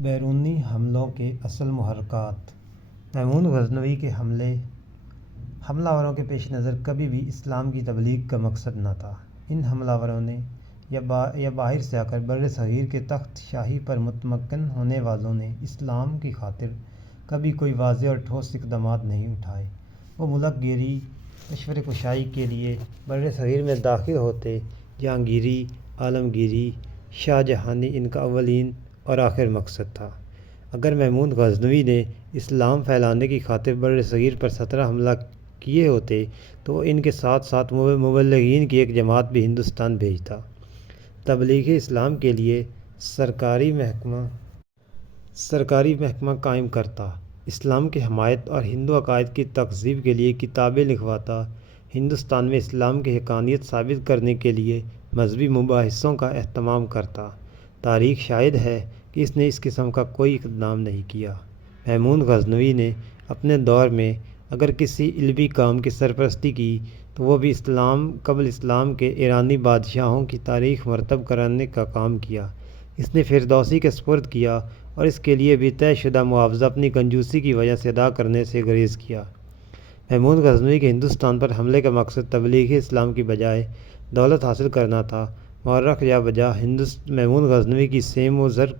بیرونی حملوں کے اصل محرکات۔ میمون غزنوی کے حملہ آوروں کے پیش نظر کبھی بھی اسلام کی تبلیغ کا مقصد نہ تھا۔ ان حملہ آوروں نے یا باہر سے آ کر بر صغیر کے تخت شاہی پر متمکن ہونے والوں نے اسلام کی خاطر کبھی کوئی واضح اور ٹھوس اقدامات نہیں اٹھائے۔ وہ ملک گیری کشور کشائی کے لیے بر صغیر میں داخل ہوتے، جہانگیری، عالمگیری، شاہ جہانی ان کا اولین اور آخر مقصد تھا۔ اگر میمون غزنوی نے اسلام پھیلانے کی خاطر بر صغیر پر 17 حملہ کیے ہوتے تو وہ ان کے ساتھ ساتھ مبلغین کی ایک جماعت بھی ہندوستان بھیجتا، تبلیغ اسلام کے لیے سرکاری محکمہ قائم کرتا، اسلام کی حمایت اور ہندو عقائد کی تہذیب کے لیے کتابیں لکھواتا، ہندوستان میں اسلام کی حقانیت ثابت کرنے کے لیے مذہبی مباحثوں کا اہتمام کرتا۔ تاریخ شاہد ہے کہ اس نے اس قسم کا کوئی اقدام نہیں کیا۔ میمون غزنوی نے اپنے دور میں اگر کسی علمی کام کی سرپرستی کی تو وہ بھی قبل اسلام کے ایرانی بادشاہوں کی تاریخ مرتب کرانے کا کام کیا۔ اس نے فردوسی کے سپرد کیا اور اس کے لیے بھی طے شدہ معاوضہ اپنی کنجوسی کی وجہ سے ادا کرنے سے گریز کیا۔ میمون غزنوی کے ہندوستان پر حملے کا مقصد تبلیغ اسلام کی بجائے دولت حاصل کرنا تھا۔ مورخ یا وجہ میمون غزنوی کی سیم و زر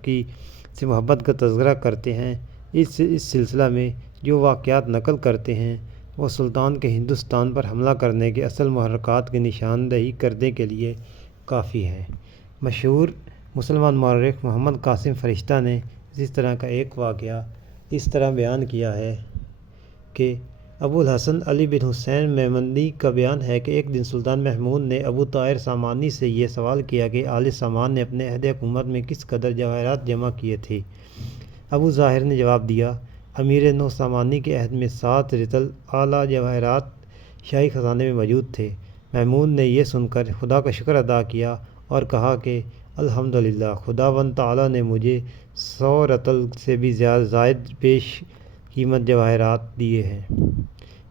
سے محبت کا تذکرہ کرتے ہیں۔ اس سلسلہ میں جو واقعات نقل کرتے ہیں وہ سلطان کے ہندوستان پر حملہ کرنے کے اصل محرکات کی نشاندہی کرنے کے لیے کافی ہیں۔ مشہور مسلمان مورخ محمد قاسم فرشتہ نے اس طرح کا ایک واقعہ اس طرح بیان کیا ہے کہ ابو الحسن علی بن حسین میمندی کا بیان ہے کہ ایک دن سلطان محمود نے ابو طاہر سامانی سے یہ سوال کیا کہ آل سامان نے اپنے عہد حکومت میں کس قدر جواہرات جمع کیے تھے۔ ابو ظاہر نے جواب دیا، امیر نو سامانی کے عہد میں 7 رطل اعلیٰ جواہرات شاہی خزانے میں موجود تھے۔ محمود نے یہ سن کر خدا کا شکر ادا کیا اور کہا کہ الحمدللہ، خداوند تعالیٰ نے مجھے 100 رطل سے بھی زائد پیش قیمت جواہرات دیے ہیں۔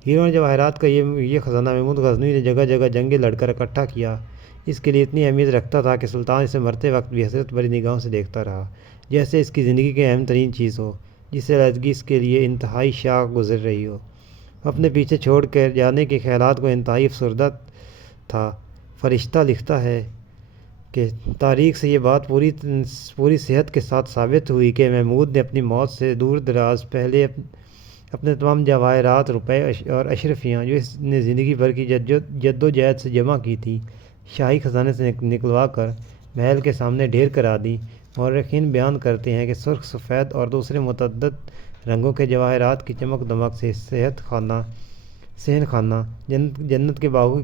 ہیروں اور جواہرات کا یہ خزانہ محمود غزنوی نے جگہ جگہ جنگیں لڑ کر اکٹھا کیا۔ اس کے لیے اتنی اہمیت رکھتا تھا کہ سلطان اسے مرتے وقت بھی حسرت بھری نگاہوں سے دیکھتا رہا، جیسے اس کی زندگی کی اہم ترین چیز ہو، جس سے علیحدگی اس کے لیے انتہائی شاق گزر رہی ہو۔ وہ اپنے پیچھے چھوڑ کر جانے کے خیالات کو انتہائی افسردہ تھا۔ فرشتہ لکھتا ہے کہ تاریخ سے یہ بات پوری صحت کے ساتھ ثابت ہوئی کہ محمود نے اپنی موت سے دور دراز پہلے اپنے تمام جواہرات، روپے اور اشرفیاں جو اس نے زندگی بھر کی جد و جہد سے جمع کی تھیں، شاہی خزانے سے نکلوا کر محل کے سامنے ڈھیر کرا دیں۔ مورخین بیان کرتے ہیں کہ سرخ، سفید اور دوسرے متعدد رنگوں کے جواہرات کی چمک دمک سے صحن خانہ جنت کے باغوں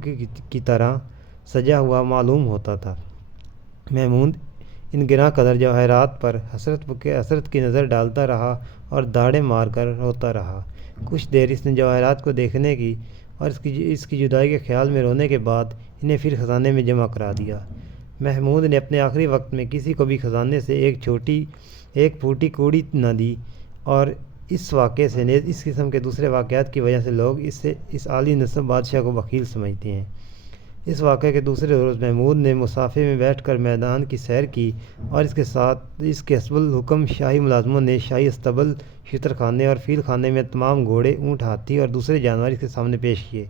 کی طرح سجا ہوا معلوم ہوتا تھا۔ محمود ان گراں قدر جواہرات پر حسرت کی نظر ڈالتا رہا اور داڑیں مار کر روتا رہا۔ کچھ دیر اس نے جواہرات کو دیکھنے کی اور اس کی جدائی کے خیال میں رونے کے بعد انہیں پھر خزانے میں جمع کرا دیا۔ محمود نے اپنے آخری وقت میں کسی کو بھی خزانے سے ایک پھوٹی کوڑی نہ دی، اور اس واقعے سے نیز اس قسم کے دوسرے واقعات کی وجہ سے لوگ اس عالی نسب بادشاہ کو بخیل سمجھتے ہیں۔ اس واقعے کے دوسرے روز محمود نے مصافے میں بیٹھ کر میدان کی سیر کی اور اس کے حسب الحکم شاہی ملازموں نے شاہی استبل، شترخانے اور فیل خانے میں تمام گھوڑے، اونٹ، ہاتھی اور دوسرے جانور اس کے سامنے پیش کیے۔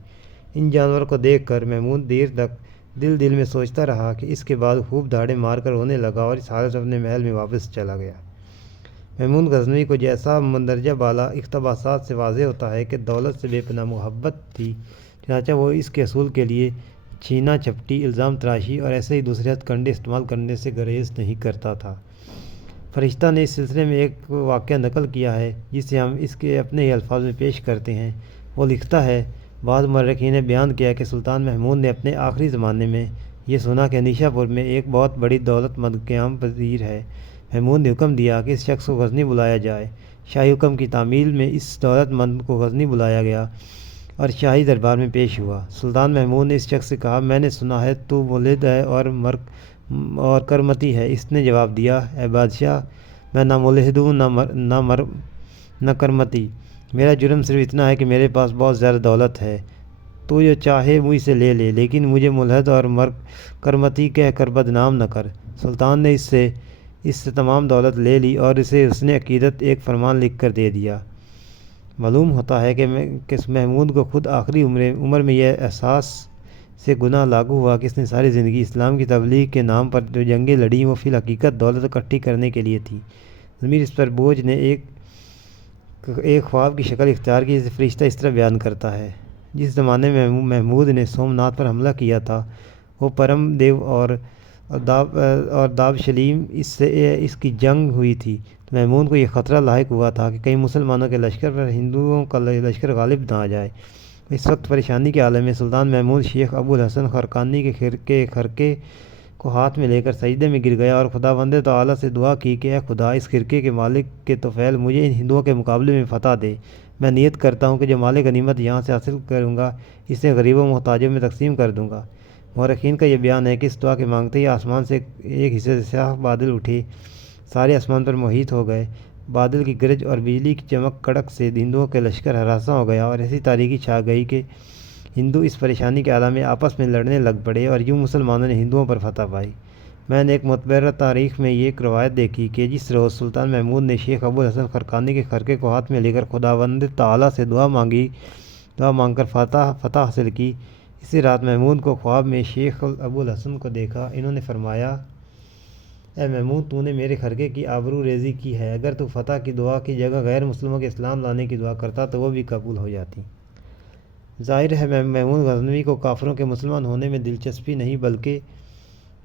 ان جانوروں کو دیکھ کر محمود دیر تک دل میں سوچتا رہا کہ اس کے بعد خوب داڑیں مار کر رونے لگا اور اس حالت میں اپنے محل میں واپس چلا گیا۔ محمود غزنوی کو جیسا مندرجہ بالا اقتباسات سے واضح ہوتا ہے کہ دولت سے بے پناہ محبت تھی، چنانچہ وہ اس کے حصول کے لیے چھینا جھپٹی، الزام تراشی اور ایسے ہی دوسرے ہتھ کنڈے استعمال کرنے سے گریز نہیں کرتا تھا۔ فرشتہ نے اس سلسلے میں ایک واقعہ نقل کیا ہے جسے ہم اس کے اپنے ہی الفاظ میں پیش کرتے ہیں۔ وہ لکھتا ہے، بعض مورخین نے بیان کیا کہ سلطان محمود نے اپنے آخری زمانے میں یہ سنا کہ نیشا پور میں ایک بہت بڑی دولت مند قیام پذیر ہے۔ محمود نے حکم دیا کہ اس شخص کو غزنی بلایا جائے۔ شاہی حکم کی تعمیل میں اس دولت مند کو غزنی بلایا گیا اور شاہی دربار میں پیش ہوا۔ سلطان محمود نے اس شخص سے کہا، میں نے سنا ہے تو مولد ہے اور کرمتی ہے۔ اس نے جواب دیا، اے بادشاہ، میں نہ مولد ہوں نہ کرمتی، میرا جرم صرف اتنا ہے کہ میرے پاس بہت زیادہ دولت ہے۔ تو جو چاہے مجھ سے لے لے، لیکن مجھے ملحد اور کرمتی کہہ کر بدنام نہ کر۔ سلطان نے اس سے تمام دولت لے لی اور اسے حسن عقیدت ایک فرمان لکھ کر دے دیا۔ معلوم ہوتا ہے کہ محمود کو خود آخری عمر میں یہ احساس سے گناہ لاگو ہوا کہ اس نے ساری زندگی اسلام کی تبلیغ کے نام پر جو جنگیں لڑیں وہ فی الحقیقت دولت اکٹھی کرنے کے لیے تھی۔ ضمیر اس پر بوجھ نے ایک خواب کی شکل اختیار کی جسے فرشتہ اس طرح بیان کرتا ہے: جس زمانے میں محمود نے سومناتھ پر حملہ کیا تھا، وہ پرم دیو اور دابشلیم اس کی جنگ ہوئی تھی، تو محمود کو یہ خطرہ لاحق ہوا تھا کہ کہیں مسلمانوں کے لشکر پر ہندوؤں کا لشکر غالب نہ آ جائے۔ اس وقت پریشانی کے عالم میں سلطان محمود شیخ ابو الحسن خرقانی کے خرقے کو ہاتھ میں لے کر سجدے میں گر گیا اور خداوند تعالیٰ سے دعا کی کہ اے خدا، اس خرقے کے مالک کے طفیل مجھے ان ہندوؤں کے مقابلے میں فتح دے۔ میں نیت کرتا ہوں کہ جو مال غنیمت یہاں سے حاصل کروں گا اسے غریبوں محتاجوں میں تقسیم کر دوں گا۔ مورخین کا یہ بیان ہے کہ اس دعا کے مانگتے ہی آسمان سے ایک حصے سے سیاہ بادل اٹھے، سارے آسمان پر محیط ہو گئے۔ بادل کی گرج اور بجلی کی چمک کڑک سے ہندوؤں کے لشکر ہراساں ہو گیا اور ایسی تاریکی چھا گئی کہ ہندو اس پریشانی کے عالم میں آپس میں لڑنے لگ پڑے اور یوں مسلمانوں نے ہندوؤں پر فتح پائی۔ میں نے ایک معتبر تاریخ میں یہ روایت دیکھی کہ جس روز سلطان محمود نے شیخ ابو الحسن خرقانی کے خرقے کو ہاتھ میں لے کر خداوند تعالیٰ سے دعا مانگ کر فتح حاصل کی، اسی رات محمود کو خواب میں شیخ ابو الحسن کو دیکھا۔ انہوں نے فرمایا: اے محمود، تو نے میرے خرقے کی آبرو ریزی کی ہے، اگر تو فتح کی دعا کی جگہ غیر مسلموں کے اسلام لانے کی دعا کرتا تو وہ بھی قبول ہو جاتی۔ ظاہر ہے محمود غزنوی کو کافروں کے مسلمان ہونے میں دلچسپی نہیں بلکہ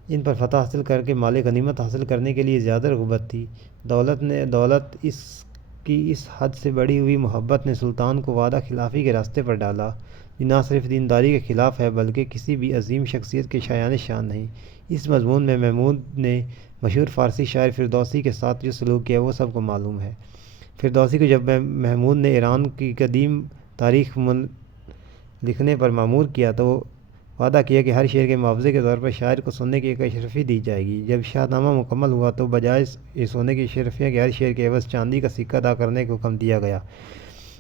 ان پر فتح حاصل کر کے مال غنیمت حاصل کرنے کے لیے زیادہ رغبت تھی۔ دولت کی اس حد سے بڑھی ہوئی محبت نے سلطان کو وعدہ خلافی کے راستے پر ڈالا، جو نہ صرف دینداری کے خلاف ہے بلکہ کسی بھی عظیم شخصیت کے شایان شان نہیں۔ اس مضمون میں محمود نے مشہور فارسی شاعر فردوسی کے ساتھ جو سلوک کیا وہ سب کو معلوم ہے۔ فردوسی کو جب محمود نے ایران کی قدیم تاریخ لکھنے پر مأمور کیا تو وعدہ کیا کہ ہر شعر کے معاوضے کے طور پر شاعر کو سونے کی ایک اشرفی دی جائے گی۔ جب شاہ نامہ مکمل ہوا تو بجائے سونے کی اشرفیاں کے ہر شعر کے عوض چاندی کا سکہ ادا کرنے کا حکم دیا گیا۔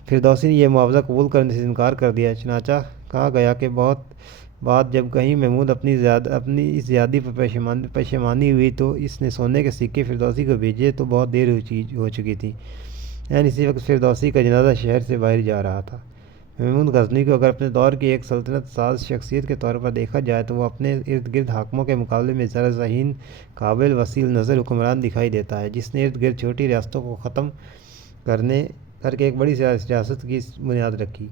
فردوسی نے یہ معاوضہ قبول کرنے سے انکار کر دیا، چنانچہ کہا گیا کہ بہت بعد جب کہیں محمود اپنی اس زیادتی پر پشیمانی ہوئی تو اس نے سونے کے سکے فردوسی کو بھیجے تو بہت دیر ہو چکی تھی۔ اسی وقت فردوسی کا جنازہ شہر سے باہر جا رہا تھا۔ محمود غزنوی کو اگر اپنے دور کی ایک سلطنت ساز شخصیت کے طور پر دیکھا جائے تو وہ اپنے ارد گرد حاکموں کے مقابلے میں ذرا ذہین، قابل وسیع نظر حکمران دکھائی دیتا ہے، جس نے ارد گرد چھوٹی ریاستوں کو ختم کر کے ایک بڑی ریاست کی بنیاد رکھی۔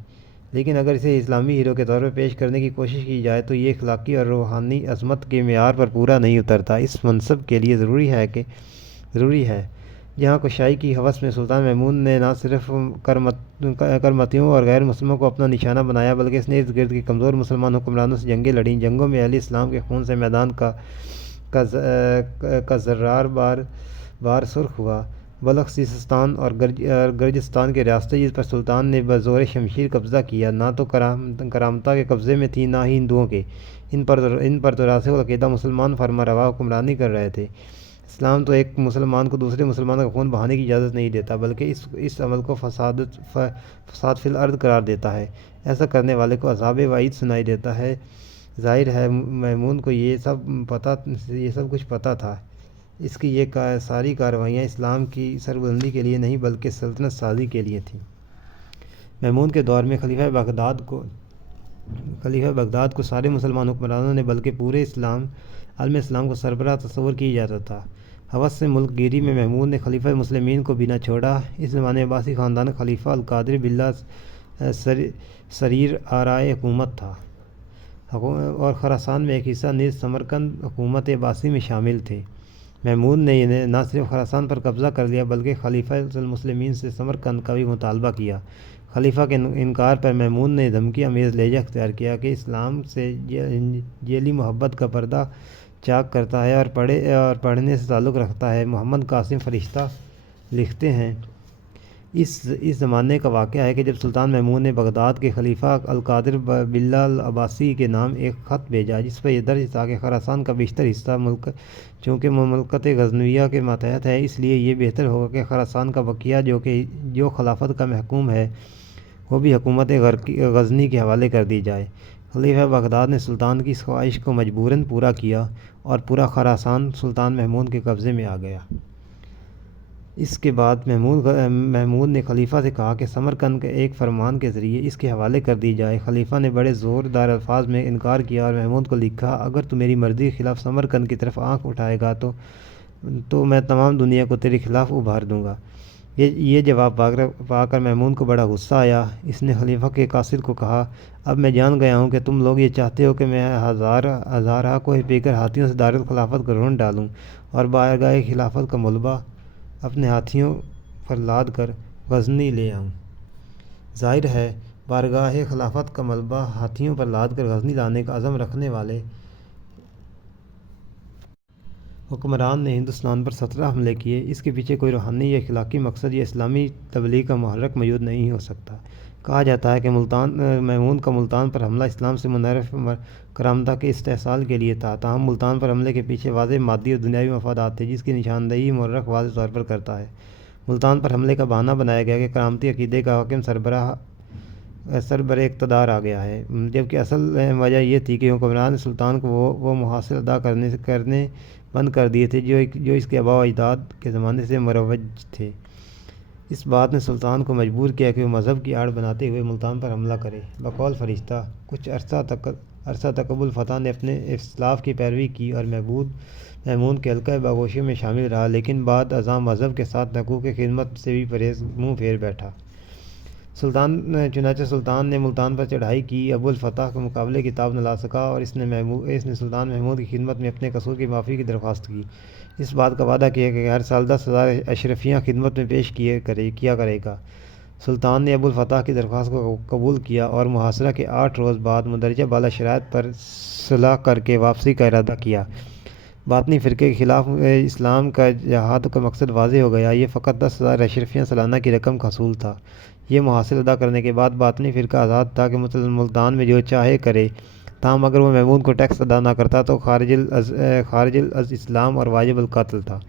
لیکن اگر اسے اسلامی ہیرو کے طور پر پیش کرنے کی کوشش کی جائے تو یہ اخلاقی اور روحانی عظمت کے معیار پر پورا نہیں اترتا۔ اس منصب کے لیے ضروری ہے جہاں کشائی کی ہوس میں سلطان محمود نے نہ صرف کرمتیوں اور غیر مسلموں کو اپنا نشانہ بنایا بلکہ اس نے ارد گرد کے کمزور مسلمان حکمرانوں سے جنگیں لڑیں۔ جنگوں میں اہل اسلام کے خون سے میدان کا زرار بار سرخ ہوا۔ بلخ، سیستان اور گرجستان کے ریاستیں جس پر سلطان نے بزور شمشیر قبضہ کیا نہ تو کرامتا کے قبضے میں تھیں نہ ہی ہندوؤں کے، ان پر تو راسخ العقیدہ مسلمان فرما روا حکمرانی کر رہے تھے۔ اسلام تو ایک مسلمان کو دوسرے مسلمان کا خون بہانے کی اجازت نہیں دیتا بلکہ اس عمل کو فساد فی الارض قرار دیتا ہے۔ ایسا کرنے والے کو عذاب وعید سنائی دیتا ہے۔ ظاہر ہے محمود کو یہ سب کچھ پتہ تھا۔ اس کی یہ ساری کارروائیاں اسلام کی سربلندی کے لیے نہیں بلکہ سلطنت سازی کے لیے تھیں۔ محمود کے دور میں خلیفہ بغداد کو سارے مسلمان حکمرانوں نے بلکہ پورے عالم اسلام کو سربراہ تصور کیا جاتا تھا۔ ہوس سے ملک گیری میں محمود نے خلیفہ مسلمین کو بھی نہ چھوڑا۔ اس زمانے میں عباسی خاندان خلیفہ القادر باللہ سریر آرائے حکومت تھا اور خراسان میں ایک حصہ نیز سمرقند حکومت عباسی میں شامل تھے۔ محمود نے نہ صرف خراسان پر قبضہ کر لیا بلکہ خلیفہ المسلمین سے سمرقند کا بھی مطالبہ کیا۔ خلیفہ کے انکار پر محمود نے دھمکی آمیز لہجہ اختیار کیا کہ اسلام سے جیلی محبت کا پردہ چاک کرتا ہے اور پڑھنے سے تعلق رکھتا ہے۔ محمد قاسم فرشتہ لکھتے ہیں: اس زمانے کا واقعہ ہے کہ جب سلطان محمود نے بغداد کے خلیفہ القادر باللہ العباسی کے نام ایک خط بھیجا جس پر یہ درج تھا کہ خراسان کا بیشتر حصہ چونکہ مملکت غزنویہ کے ماتحت ہے اس لیے یہ بہتر ہوگا کہ خراسان کا بقیہ جو خلافت کا محکوم ہے وہ بھی حکومت غزنی کے حوالے کر دی جائے۔ خلیفہ بغداد نے سلطان کی اس خواہش کو مجبوراً پورا کیا اور پورا خراسان سلطان محمود کے قبضے میں آ گیا۔ اس کے بعد محمود نے خلیفہ سے کہا کہ سمرقند کے ایک فرمان کے ذریعے اس کے حوالے کر دی جائے۔ خلیفہ نے بڑے زوردار الفاظ میں انکار کیا اور محمود کو لکھا، اگر تو میری مرضی کے خلاف سمرقند کی طرف آنکھ اٹھائے گا تو میں تمام دنیا کو تیرے خلاف ابھار دوں گا۔ یہ جواب پا کر محمود کو بڑا غصہ آیا۔ اس نے خلیفہ کے قاصد کو کہا، اب میں جان گیا ہوں کہ تم لوگ یہ چاہتے ہو کہ میں ہزارہ کوہ پیکر ہاتھیوں سے دارالخلافت کو رون ڈالوں اور بارگاہ خلافت کا ملبہ اپنے ہاتھیوں پر لاد کر غزنی لے آؤں۔ ظاہر ہے بارگاہ خلافت کا ملبہ ہاتھیوں پر لاد کر غزنی لانے کا عزم رکھنے والے حکمران نے ہندوستان پر 17 حملے کیے۔ اس کے پیچھے کوئی روحانی یا اخلاقی مقصد یا اسلامی تبلیغ کا محرک موجود نہیں ہو سکتا۔ کہا جاتا ہے کہ محمود کا ملتان پر حملہ اسلام سے منحرف کرامتہ کے استحصال کے لیے تھا، تاہم ملتان پر حملے کے پیچھے واضح مادی اور دنیاوی مفادات تھے، جس کی نشاندہی مورخ واضح طور پر کرتا ہے۔ ملتان پر حملے کا بہانہ بنایا گیا کہ کرامتی عقیدے کا حاکم سربراہ اقتدار آ گیا ہے، جبکہ اصل وجہ یہ تھی کہ حکمران سلطان کو وہ محاصل ادا کرنے بند کر دیے تھے جو اس کے آباء و اجداد کے زمانے سے مروج تھے۔ اس بات نے سلطان کو مجبور کیا کہ وہ مذہب کی آڑ بناتے ہوئے ملتان پر حملہ کرے۔ بقول فرشتہ، کچھ عرصہ تک ابو الفتح نے اپنے اسلاف کی پیروی کی اور محمود کے حلقہ باگوشوں میں شامل رہا، لیکن بعد ازاں مذہب کے ساتھ حقوق خدمت سے بھی منہ پھیر بیٹھا۔ چنانچہ سلطان نے ملتان پر چڑھائی کی، ابو الفتح کے مقابلے کی تاب نہ لا سکا اور اس نے سلطان محمود کی خدمت میں اپنے قصور کی معافی کی درخواست کی۔ اس بات کا وعدہ کیا کہ ہر سال 10,000 اشرفیاں خدمت میں پیش کیا کرے گا۔ سلطان نے ابو الفتح کی درخواست کو قبول کیا اور محاصرہ کے 8 روز بعد مندرجہ بالا شرائط پر صلح کر کے واپسی کا ارادہ کیا۔ باطنی فرقے کے خلاف اسلام کا جہاد کا مقصد واضح ہو گیا۔ یہ فقط 10,000 اشرفیاں سالانہ کی رقم کا حصول تھا۔ یہ محاصل ادا کرنے کے بعد باطنی فرقہ آزاد تھا کہ ملتان میں جو چاہے کرے، تاہم اگر وہ محمود کو ٹیکس ادا نہ کرتا تو خارج الاسلام اور واجب القتل تھا۔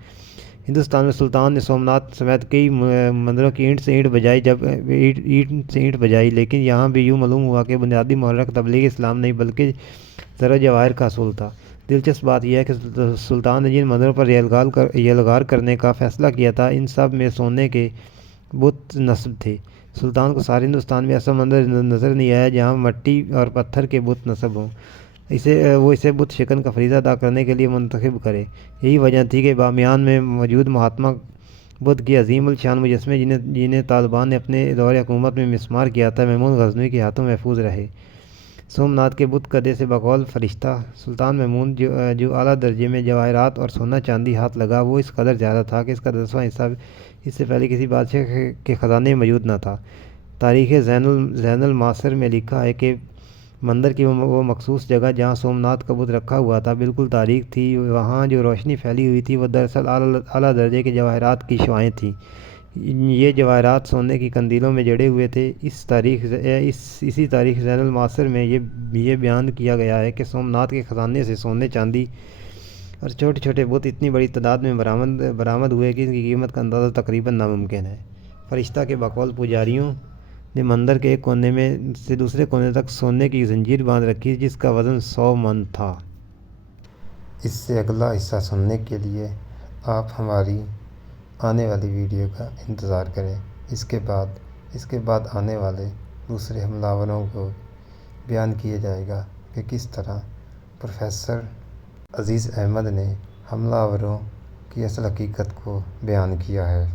ہندوستان میں سلطان نے سومناتھ سمیت کئی مندروں کی اینٹ سے اینٹ بجائی، لیکن یہاں بھی یوں معلوم ہوا کہ بنیادی محرک تبلیغ اسلام نہیں بلکہ زر و جواہر کا حصول تھا۔ دلچسپ بات یہ ہے کہ سلطان نے جن مندروں پر یلغار کرنے کا فیصلہ کیا تھا، ان سب میں سونے کے بت نصب تھے۔ سلطان کو سارے ہندوستان میں ایسا مندر نظر نہیں آیا جہاں مٹی اور پتھر کے بت نصب ہوں۔ وہ اسے بت شکن کا فریضہ ادا کرنے کے لیے منتخب کرے۔ یہی وجہ تھی کہ بامیان میں موجود مہاتما بدھ کے عظیم الشان مجسمے جنہیں طالبان نے اپنے دور حکومت میں مسمار کیا تھا، محمود غزنوی کے ہاتھوں محفوظ رہے۔ سومناتھ کے بت کدے سے بقول فرشتہ سلطان محمود جو اعلیٰ درجے میں جواہرات اور سونا چاندی ہاتھ لگا، وہ اس قدر زیادہ تھا کہ اس کا 10واں حصہ اس سے پہلے کسی بادشاہ کے خزانے میں موجود نہ تھا۔ تاریخ زین المعاصر میں لکھا ہے کہ مندر کی وہ مخصوص جگہ جہاں سومناتھ کا بت رکھا ہوا تھا بالکل تاریک تھی۔ وہاں جو روشنی پھیلی ہوئی تھی وہ دراصل اعلیٰ درجے کے جواہرات کی شعاعیں تھیں۔ یہ جواہرات سونے کی قندیلوں میں جڑے ہوئے تھے۔ اسی تاریخ زین المعاصر میں یہ بیان کیا گیا ہے کہ سومناتھ کے خزانے سے سونے چاندی اور چھوٹے چھوٹے بت اتنی بڑی تعداد میں برآمد ہوئے کہ ان کی قیمت کا اندازہ تقریباً ناممکن ہے۔ فرشتہ کے بقول پجاریوں نے مندر کے ایک کونے میں سے دوسرے کونے تک سونے کی زنجیر باندھ رکھی جس کا وزن 100 من تھا۔ اس سے اگلا حصہ سننے کے لیے آپ ہماری آنے والی ویڈیو کا انتظار کریں۔ اس کے بعد آنے والے دوسرے حملہ آوروں کو بیان کیا جائے گا کہ کس طرح پروفیسر عزیز احمد نے حملہ آوروں کی اصل حقیقت کو بیان کیا ہے۔